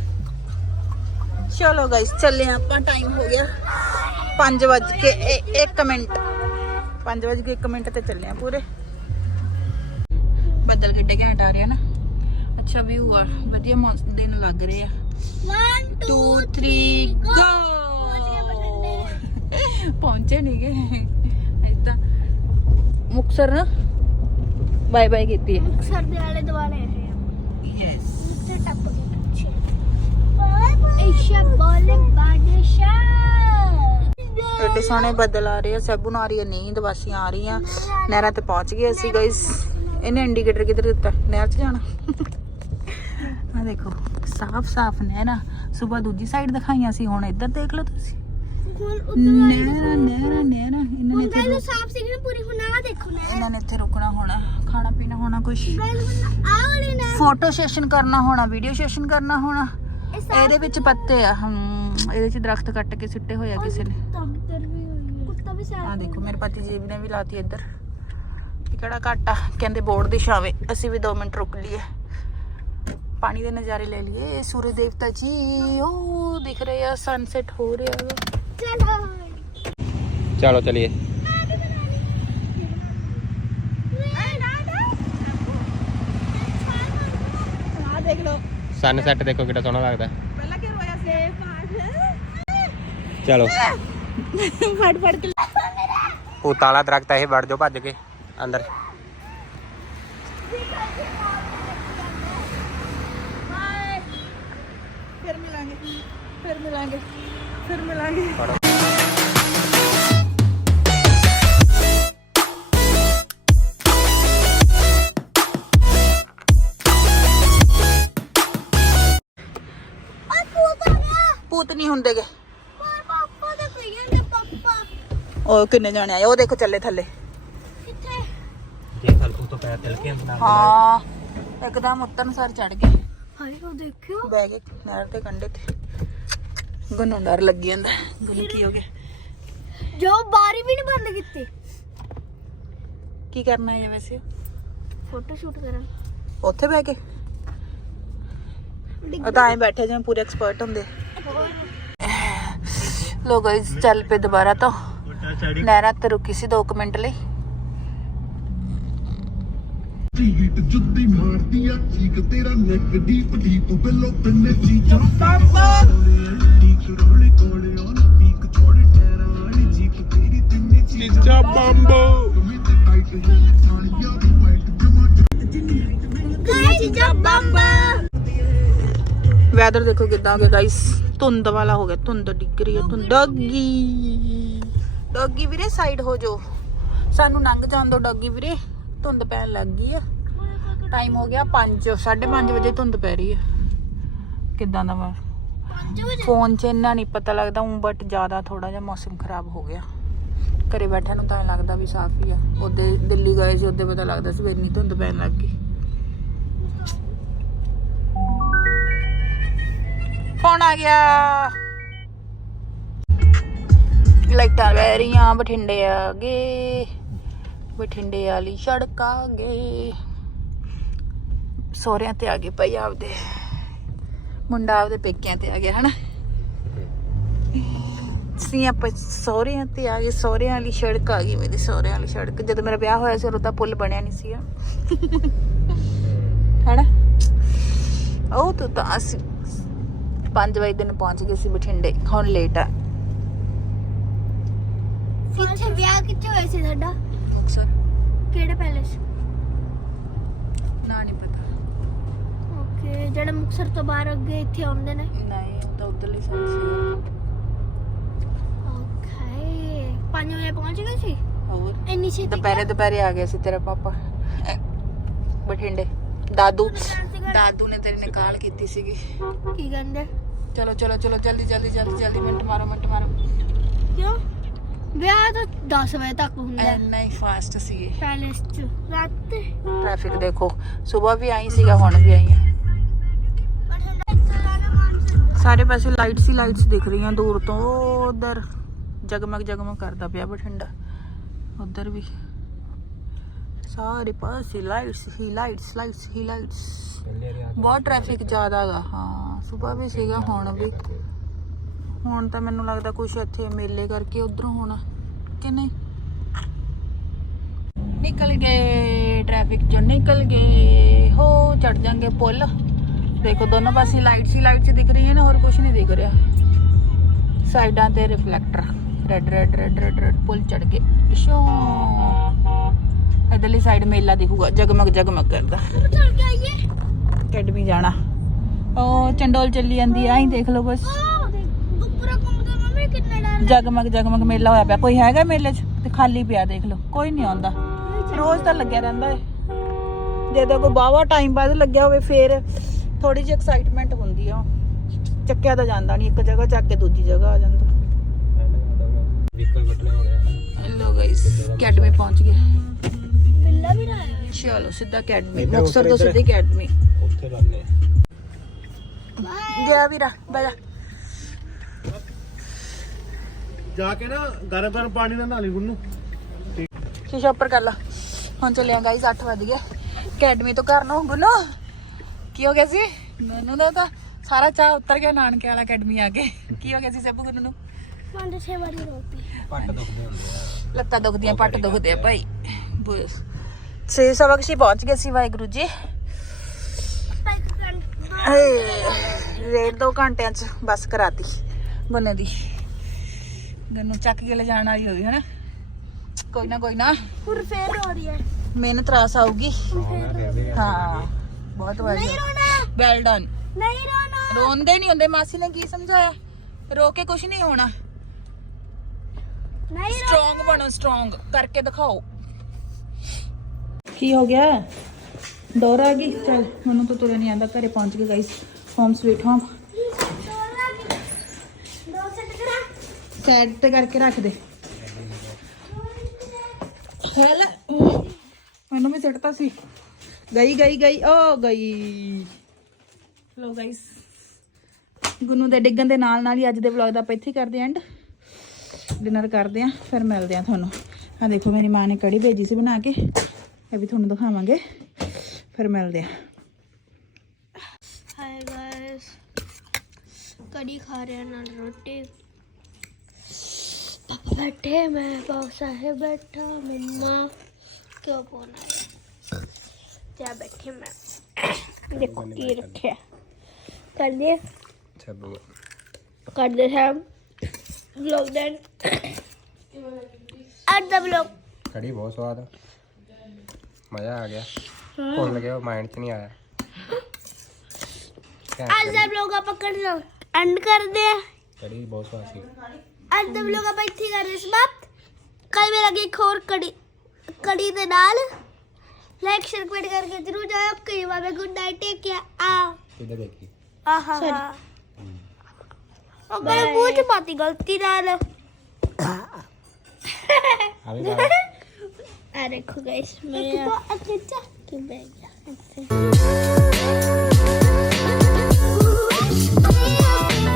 ਚਲੋ ਗਾਇਸ ਚੱਲੇ ਆਪਾਂ ਟਾਈਮ ਹੋ ਗਿਆ 5 ਵਜ ਕੇ 1 ਮਿੰਟ 5 ਵਜ ਕੇ 1 ਮਿੰਟ ਤੇ ਚੱਲੇ ਆ ਪੂਰੇ ਬੱਦਲ ਕਿੱਡੇ ਘੈਂਟ ਆ ਰਿਹਾ ਨਾ ਅੱਛਾ ਵਿਊ ਆ ਵਧੀਆ ਮੌਸਮ ਦਿਨ ਲੱਗ ਰਹੇ ਆ 1 2 3 ਗੋ ਪਹੁੰਚੇ ਨਹੀਂ ਗਏ ਇਦਾਂ ਮੁਕਸਰ ਨਾ ਬਾਏ ਬਾਏ ਕੀਤੀ ਹੈ ਸਰ ਦੇ ਵਾਲੇ ਦੁਆਲੇ ਹੈ ਯੈਸ ਤੇ ਟੱਪ ਕੇ ਪਿੱਛੇ ਏਸ਼ਾ ਬੋਲੇ ਬਾਦਸ਼ਾ ਐਡੇ ਸੋਹਣੇ ਬੱਦਲ ਆ ਰਹੇ ਆ ਸੈਬੂ ਨੂੰ ਆ ਰਹੀ ਹੈ ਨੀਂਦ ਵਾਸੀਆਂ ਆ ਰਹੀਆਂ। ਨਹਿਰਾਂ ਤੇ ਪਹੁੰਚ ਗਏ ਅਸੀਂ ਗਾਇਸ ਇਹਨੇ ਇੰਡੀਕੇਟਰ ਕਿੱਧਰ ਦਿੱਤਾ? ਨਹਿਰ 'ਚ ਜਾਣਾ। ਆ ਦੇਖੋ ਸਾਫ਼ ਸਾਫ਼ ਨਹਿਰਾਂ। ਸਵੇਰ ਦੂਜੀ ਸਾਈਡ ਦਿਖਾਈਆਂ ਸੀ ਹੁਣ ਇੱਧਰ ਦੇਖ ਲਓ ਤੁਸੀਂ। ਹੁਣ ਨਹਿਰਾਂ ਨਹਿਰਾਂ ਨਹਿਰਾਂ। ਇਹਨਾਂ ਨੇ ਇੱਥੇ ਗੱਲ ਸਾਫ਼ ਸੀ ਨਾ ਪੂਰੀ ਹੁਣ ਆ ਦੇਖੋ ਨਾ ਇਹਨਾਂ ਨੇ ਇੱਥੇ ਰੁਕਣਾ ਹੋਣਾ ਖਾਣਾ ਪੀਣਾ ਹੋਣਾ ਕੁਝ ਫੋਟੋ ਸੈਸ਼ਨ ਕਰਨਾ ਹੋਣਾ ਵੀਡੀਓ ਸੈਸ਼ਨ ਕਰਨਾ ਹੋਣਾ। ਇਹਦੇ ਵਿੱਚ ਪੱਤੇ ਆ ਹਮ, ਇਹਦੇ 'ਚ ਦਰਖਤ ਕੱਟ ਕੇ ਸਿੱਟੇ ਹੋਏ ਆ ਕਿਸੇ ਨੇ। ਤਬਤਰ ਵੀ ਹੋਈ ਹੈ। ਕੁੱਤਾ ਵੀ ਸਾਫ਼ ਆ ਦੇਖੋ ਮੇਰੇ ਪਤੀ ਜੀ ਨੇ ਵੀ ਲਾਤੀ ਇੱਧਰ। ਇਹ ਕਿਹੜਾ ਘੱਟ? ਆ ਕਹਿੰਦੇ ਬੋਰਡ ਦੀ ਛਾਵੇਂ। ਅਸੀਂ ਵੀ 2 ਮਿੰਟ ਰੁਕ ਲਈਏ। ਪਾਣੀ ਦੇ ਨਜ਼ਾਰੇ ਲੈ ਲਈਏ। ਸੂਰਜ ਦੇਵਤਾ ਜੀ ਉਹ ਦਿਖ ਰਹੇ ਆ ਸਨਸੈਟ ਹੋ ਰਿਹਾ ਵਾ। ਚਲੋ ਚਲੋ ਚਲਿਏ। ਆ ਦੇਖ ਲਓ। ਸਨਸੈਟ ਦੇਖੋ ਕਿੰਨਾ ਸੋਹਣਾ ਲੱਗਦਾ। ਪਹਿਲਾਂ ਕੀ ਰੋਇਆ ਸੀ? ਚਲੋ। ਫੜ ਫੜ ਕੇ ਭੂਤਾਂ ਵਾਲਾ ਦਰਖਤ ਇਹ ਵੜ ਜਾਓ ਭੱਜ ਕੇ ਅੰਦਰ। ਫਿਰ ਮਿਲਾਂਗੇ ਫਿਰ ਮਿਲਾਂਗੇ ਫਿਰ ਮਿਲਾਂਗੇ। ਭੂਤ ਨਹੀਂ ਹੁੰਦੇਗੇ। ਪਾਪਾ ਜਾਂਦੇ ਉਹ ਕਿੰਨੇ ਜਾਣੇ ਆਏ? ਉਹ ਦੇਖੋ ਚੱਲੇ ਥੱਲੇ। ਕਿੱਥੇ? ਜੇ ਥਲਕੂ ਤੋਂ ਪੈਰ ਤਿਲਕੇ ਅੰਦਰ ਹਾਂ ਇੱਕਦਮ ਉੱਤਰ ਸਾਰ ਚੜ ਗਏ। ਹਾਏ ਉਹ ਦੇਖਿਓ। ਬਹਿ ਗਏ ਨਹਿਰ ਦੇ ਕੰਢੇ ਤੇ। ਗੁੰਨੋਂ ਡਰ ਲੱਗੀ ਜਾਂਦਾ। ਗੁੰਨ ਕੀ ਹੋ ਗਿਆ? ਜੋ ਬਾਰੀ ਵੀ ਨਹੀਂ ਬੰਦ ਕੀਤੀ। ਕੀ ਕਰਨਾ ਹੈ ਵੈਸੇ ਫੋਟੋ ਸ਼ੂਟ ਕਰਾਂ। ਉੱਥੇ ਬਹਿ ਕੇ? ਉਹ ਤਾਂ ਐਂ ਬੈਠੇ ਜਿਵੇਂ ਪੂਰੇ ਐਕਸਪਰਟ ਹੁੰਦੇ। ਲੋ ਗਾਇਸ ਚੱਲ ਪਏ ਦੁਬਾਰਾ ਤੋਂ। ਨਹਿਰਾਂ ਤੇ ਰੁਕੀ ਸੀ 2 ਮਿੰਟ ਲਈ। ਹੀਟ ਜੁੱਤੀ ਮਾਰਦੀ ਆ ਚੀਕ ਤੇਰਾ ਨੈਕ ਡੀਪ ਡੀਪ ਬਿੱਲੋ ਪਿੰਨੇ ਚੀਜ਼ਾਂ। ਡੀਕ ਰੋਲੇ ਕੋਲੇ ਔਨ ਪੀਕ ਥੋੜੇ ਟੈਰਾਂ ਵਾਲੀ ਜੀਪ ਤੇਰੀ ਤਿੰਨੇ ਚੀਜ਼ਾਂ ਬੰਬੋ। ਕਮੀ ਤੇ ਟਾਈਟ ਹੀ ਸਾਲੀਆਂ ਦੀ ਵਾਈਟ ਜਮਾ ਗਾਇਸ ਜਬ ਬੰਬਾ। ਵੈਦਰ ਦੇਖੋ ਕਿਦਾਂ ਹੋ ਗਿਆ ਗਾਇਸ ਧੁੰਦ ਵਾਲਾ ਹੋ ਗਿਆ ਧੁੰਦ ਡਿੱਗ ਰਹੀ ਹੈ ਧੁੰਦ। ਡੱਗੀ। ਡੱਗੀ ਵੀਰੇ ਸਾਈਡ ਹੋ ਜੋ ਸਾਨੂੰ ਲੰਘ ਜਾਣ ਦੋ ਡੱਗੀ ਵੀਰੇ। ਧੁੰਦ ਪੈਣ ਲੱਗ ਗਈ ਆ। ਟਾਈਮ ਹੋ ਗਿਆ 5 5:30 ਵਜੇ ਧੁੰਦ ਪੈ ਰਹੀ ਹੈ ਕਿਦਾਂ ਦਾ ਵਾ? ਫੋਨ 'ਚ ਇੰਨਾ ਨਹੀਂ ਪਤਾ ਲੱਗਦਾ ਉਂ ਬਟ ਜ਼ਿਆਦਾ ਥੋੜਾ ਜਿਹਾ ਮੌਸਮ ਖਰਾਬ ਹੋ ਗਿਆ। ਘਰੇ ਬੈਠਾ ਨੂੰ ਤਾਂ ਲੱਗਦਾ ਵੀ ਸਾਫ਼ ਹੀ ਆ। ਉਹਦੇ ਦਿੱਲੀ ਗਏ ਸੀ ਉਹਦੇ ਪਤਾ ਲੱਗਦਾ ਸੀ ਵੀ ਇੰਨੀ ਧੁੰਦ ਪੈਣ ਲੱਗ ਗਈ। ਹੁਣ ਆ ਗਿਆ। ਲਾਈਟਾਂ ਵੈ ਰਹੀਆਂ ਬਠਿੰਡੇ ਆ ਗਏ ਬਠਿੰਡੇ ਵਾਲੀ ਸੜਕ ਆ ਗਏ ਸੋਹਰਿਆਂ ਤੇ ਆ ਗਏ ਭਾਈ ਆਪਦੇ, ਮੁੰਡਾ ਆਪਦੇ ਪੇਕਿਆਂ ਤੇ ਆ ਗਿਆ, ਹਨਾ? ਸੀ ਆਪਾਂ ਸੋਹਰਿਆਂ ਤੇ ਆ ਗਏ, ਸੋਹਰਿਆਂ ਵਾਲੀ ਸੜਕ ਆ ਗਈ ਮੇਰੀ, ਸੋਹਰਿਆਂ ਵਾਲੀ ਸੜਕ। ਜਦੋਂ ਮੇਰਾ ਵਿਆਹ ਹੋਇਆ ਸੀ ਉਦੋਂ ਤਾਂ ਪੁੱਲ ਬਣਿਆ ਨਹੀਂ ਸੀ ਹਨਾ? ਉਹ ਤਾਂ ਤਾਂ ਅਸੀਂ 5 ਵਜੇ ਦਿਨ ਪਹੁੰਚ ਗਏ ਸੀ ਬਠਿੰਡੇ ਹੁਣ ਲੇਟ ਆ। ਇੱਥੇ ਵਿਆਹ ਕਿੱਥੇ ਹੋਇਆ ਸੀ ਤੁਹਾਡਾ? ਮੁਕਸਰ ਕਿਹੜੇ ਪੈਲੇਸ ਨਾ ਨਹੀਂ ਪਤਾ। ਓਕੇ ਜਿਹੜਾ ਮੁਕਸਰ ਤੋਂ ਬਾਹਰ ਅੱਗੇ ਇੱਥੇ ਆਉਂਦੇ ਨੇ? ਨਹੀਂ ਉਹ ਤਾਂ ਉਧਰਲੀ ਸਾਈਡ ਸੀ। ਓਕੇ 5 ਵਜੇ ਪਹੁੰਚ ਗਏ ਸੀ? ਹੋਰ? ਇੰਨੀ ਛੇਤੀ ਦੁਪਹਿਰੇ ਦੁਪਹਿਰੇ ਆ ਗਿਆ ਸੀ ਤੇਰਾ ਪਾਪਾ। ਬਠਿੰਡੇ। ਦਾਦੂ। ਦਾਦੂ ਨੇ ਤੇਰੀ ਨਿਕਾਲ ਕੀਤੀ ਸੀਗੀ। ਕੀ ਕਹਿੰਦੇ? ਚਲੋ ਚਲੋ ਚਲੋ ਜਲਦੀ ਜਲਦੀ ਜਲਦੀ ਜਲਦੀ ਮਿੰਟ ਮਾਰੋ ਮਿੰਟ ਮਾਰੋ। ਕਿਉਂ? ਵਿਆਹ ਤਾਂ 10 ਵਜੇ ਤੱਕ ਹੁੰਦਾ ਹੈ। ਹੀ ਫਾਸਟ ਸੀ ਪੈਲੇਸ ਚ ਰਾਤ ਟ੍ਰੈਫਿਕ ਦੇਖੋ ਸਵੇਰ ਵੀ ਆਈ ਸੀਗਾ ਹੁਣ ਵੀ ਆਈ ਆ। ਸਾਰੇ ਪਾਸੇ ਲਾਈਟਸ ਹੀ ਲਾਈਟਸ ਦਿਖ ਰਹੀਆਂ ਦੂਰ ਤੋਂ। ਉਧਰ ਜਗਮਗ ਜਗਮਗ ਕਰਦਾ ਪਿਆ ਬਠਿੰਡਾ। ਉਧਰ ਵੀ। ਸਾਰੇ ਪਾਸੇ ਲਾਈਟਸ ਹੀ ਲਾਈਟਸ ਲਾਈਟਸ ਹੀ ਲਾਈਟਸ ਬਹੁਤ ਟ੍ਰੈਫਿਕ ਜ਼ਿਆਦਾ ਹੈਗਾ ਹਾਂ ਸਵੇਰ ਵੀ ਸੀਗਾ ਹੁਣ ਵੀ। ਹੁਣ ਤਾਂ ਮੈਨੂੰ ਲੱਗਦਾ ਕੁਛ ਇੱਥੇ ਮੇਲੇ ਕਰਕੇ ਉਧਰੋਂ ਹੋਣਾ ਕਿ ਨਹੀਂ? ਨਿਕਲ ਗਏ ਟ੍ਰੈਫਿਕ ਚੋਂ ਨਿਕਲ ਗਏ। ਹੋ ਚੜ ਜਾਾਂਗੇ ਪੁੱਲ। ਦੇਖੋ ਦੋਨੋਂ ਪਾਸੇ ਲਾਈਟਸ ਹੀ ਲਾਈਟਸ ਦਿਖ ਰਹੀਆਂ ਨੇ ਹੋਰ ਕੁਝ ਨਹੀਂ ਦਿਖ ਰਿਹਾ। ਸਾਈਡਾਂ ਤੇ reflector red red red red red ਪੁੱਲ ਚੜ ਗਏ। ਸ਼ੋ ਇਧਰਲੀ ਸਾਈਡ ਮੇਲਾ ਦਿਖੂਗਾ ਜਗਮਗ ਜਗਮਗ ਕਰਦਾ। ਚੱਲ ਕੇ ਆਈਏ। ਅਕੈਡਮੀ ਜਾਣਾ। ਉਹ ਚੰਡੋਲ ਚੱਲੀ ਜਾਂਦੀ ਆ ਆਈ ਦੇਖ ਲਓ ਬਸ। ਜਗਮਗ ਜਗਮਗ ਮੇਲਾ ਹੋਇਆ ਪਿਆ। ਕੋਈ ਹੈਗਾ ਮੇਲੇ 'ਚ? ਤੇ ਖਾਲੀ ਪਿਆ ਦੇਖ ਲਓ। ਕੋਈ ਨਹੀਂ ਆਉਂਦਾ। ਰੋਜ਼ ਤਾਂ ਲੱਗਿਆ ਰਹਿੰਦਾ ਏ। ਜਦੋਂ ਕੋਈ ਬਾਵਾ ਟਾਈਮ ਬਾਅਦ ਲੱਗਿਆ ਹੋਵੇ ਫੇਰ ਥੋੜੀ ਜਿਹੀ ਐਕਸਾਈਟਮੈਂਟ ਹੁੰਦੀ ਆ। ਚੱਕਿਆ ਤਾਂ ਜਾਂਦਾ ਨਹੀਂ ਇੱਕ ਜਗ੍ਹਾ ਚੱਕ ਕੇ ਦੂਜੀ ਜਗ੍ਹਾ ਆ ਜਾਂਦਾ। ਹੈਲੋ ਗਾਇਸ ਅਕੈਡਮੀ ਪਹੁੰਚ ਗਏ ਬਿੱਲਾ ਵੀ ਨਾ ਆਇਆ ਚਲੋ ਸਿੱਧਾ ਅਕੈਡਮੀ ਮੁਕਸਰ ਤੋਂ ਸਿੱਧੀ ਅਕੈਡਮੀ ਉੱਥੇ ਲਾਣੇ ਗਿਆ ਵੀਰਾ ਬੈਜਾ ਜਾ। ਕੇ ਨਾ ਗਰਮ ਗਰਮ ਪਾਣੀ ਨਾਲ ਨਾਲੀ ਗੁੰਨੂ। ਸ਼ੀਸ਼ਾ ਉੱਪਰ ਕਰ ਲਾ। ਹੁਣ ਚੱਲਿਆ ਗਾਈਸ 8 ਵਜ ਗਏ। ਅਕੈਡਮੀ ਤੋਂ ਘਰ ਨੂੰ ਗੁੰਨੋ ਕੀ ਹੋ ਗਿਆ ਸੀ? ਮੈਨੂੰ ਤਾਂ ਤਾਂ ਸਾਰਾ ਚਾਹ ਉਤਰ ਗਿਆ ਨਾਨਕੇ ਵਾਲਾ ਅਕੈਡਮੀ ਆ ਕੇ। ਕੀ ਹੋ ਗਿਆ ਸੀ ਸਭੂ ਗੁੰਨੂ ਨੂੰ? ਪੰਜ ਛੇ ਵਾਰੀ ਰੋਟੀ। ਪੱਟ ਦੁਖਦੇ ਹੁੰਦੇ ਆ। ਲੱਤਾਂ ਦੁਖਦੀਆਂ ਪੱਟ ਦੁਖਦੇ ਆ ਭਾਈ। ਬਸ। ਸੇ ਸਬਕਸ਼ੀ ਪਹੁੰਚ ਗਏ ਸੀ ਵਾਹਿਗੁਰੂ ਜੀ। ਹੇ ਰੇਡ ਦੋ ਘੰਟਿਆਂ ਚ ਬੱਸ ਕਰਾਤੀ ਗੁੰਨੇ ਦੀ। ਗੰਨੂ ਚੱਕ ਕੇ ਲੈ ਜਾਣ ਵਾਲੀ ਹੋਈ ਹਨਾ? ਕੋਈ ਨਾ ਕੋਈ ਨਾ। ਹੁਣ ਫੇਰ ਹੋ ਰਹੀ ਹੈ। ਮਿਹਨਤ ਰਾਸ ਆਊਗੀ। ਹਾਂ। ਬਹੁਤ ਨਹੀਂ ਵਧੀਆ ਰੋਣਾ। ਵੈਲ ਡਨ ਨਹੀਂ ਰੋਣਾ। ਰੋਂਦੇ ਨਹੀਂ ਹੁੰਦੇ ਮਾਸੀ ਨੇ ਕੀ ਸਮਝਾਇਆ? ਰੋ ਕੇ ਕੁਝ ਨਹੀਂ ਹੋਣਾ। ਨਹੀਂ ਸਟਰੋਂਗ ਬਣੋ ਸਟਰੋਂਗ ਕਰਕੇ ਦਿਖਾਓ। ਕੀ ਹੋ ਗਿਆ? ਡੋਰ ਆ ਗਈ। ਚਲ, ਮੈਨੂੰ ਤਾਂ ਤੁਰੇ ਨਹੀਂ ਆਂਦਾ ਘਰੇ ਪਹੁੰਚ ਗਏ guys home sweet home set ਤੇ ਕਰਕੇ ਰੱਖ ਦੇ। ਹੈਲ ਮੈਨੂੰ ਵੀ ਸਿੱਟਤਾ ਸੀ। ਗਈ ਗਈ ਗਈ। ਓ, ਗਈ। ਲੋ ਗਾਇਸ ਗੁੰਨੂ ਦੇ ਡਿੱਗਣ ਦੇ ਨਾਲ ਨਾਲ ਹੀ ਅੱਜ ਦੇ ਵਲੌਗ ਦਾ ਆਪਾਂ ਇੱਥੇ ਹੀ ਕਰਦੇ ਐਂਡ ਡਿਨਰ ਕਰਦੇ ਆਂ ਫਿਰ ਮਿਲਦੇ ਆਂ ਤੁਹਾਨੂੰ। ਆ ਦੇਖੋ, ਮੇਰੀ ਮਾਂ ਨੇ ਕੜੀ ਭੇਜੀ ਸੀ ਬਣਾ ਕੇ। ਇਹ ਵੀ ਤੁਹਾਨੂੰ ਦਿਖਾਵਾਂਗੇ। ਫਿਰ ਮਿਲਦੇ ਆਂ ਹਾਈ ਗਾਇਸ ਕੜੀ ਖਾ ਰਹੇ ਨਾਲ ਰੋਟੀ। ਪਾਪਾ ਬੈਠੇ ਮੈਂ ਪਾਪਾ ਸਾਹਿਬ ਬੈਠਾ ਮੰਮਾ ਕਿਉਂ ਆਇਆ? ਜਾ ਬੈਠੇ ਮੈਂ। ਦੇਖੋ ਕੀ ਰੱਖਿਆ। ਕਰ ਲਿਆ ਸਭੂ ਕਰਦੇ ਹਾਂ ਵਲੌਗ ਦੈਨ ਅੱਜ ਦਾ ਵਲੌਗ ਕੜੀ ਬਹੁਤ ਸਵਾਦ ਆ। ਮਜ਼ਾ ਆ ਗਿਆ ਭੁੱਲ ਲੱਗਿਆ ਮਾਈਂਡ 'ਚ ਨਹੀਂ ਆਇਆ ਅੱਜ ਦਾ ਵਲੌਗ ਆਪਾਂ ਕਰ ਐਂਡ ਕਰਦੇ ਆ ਕੜੀ ਬਹੁਤ ਸਵਾਦ ਸੀ ਅੱਜ ਦਾ ਵਲੌਗ ਆਪਾਂ ਇੱਥੇ ਹੀ ਕਰ ਰਹੇ ਸਮਾਪਤ ਕੱਲ ਮੇਰਾ ਅੱਗੇ ਇੱਕ ਹੋਰ ਕੜੀ ਕੜੀ ਦੇ ਨਾਲ ਲਾਈਕ ਸ਼ੇਅਰ ਕਮੈਂਟ ਕਰਕੇ ਜਰੂਰ ਜਾਓ ਕਈ ਵਾਰ ਗੁੱਡ ਨਾਈਟ ਟੇਕ ਕੇਅਰ ਆ ਕਿੱਧਰ ਦੇਖੀ ਆਹਾ ਉਹ ਮੇਰੇ ਮੂੰਹ ਚ ਪਾਤੀ ਗਲਤੀ ਨਾਲ ਆ ਵੀ ਬਾਹਰ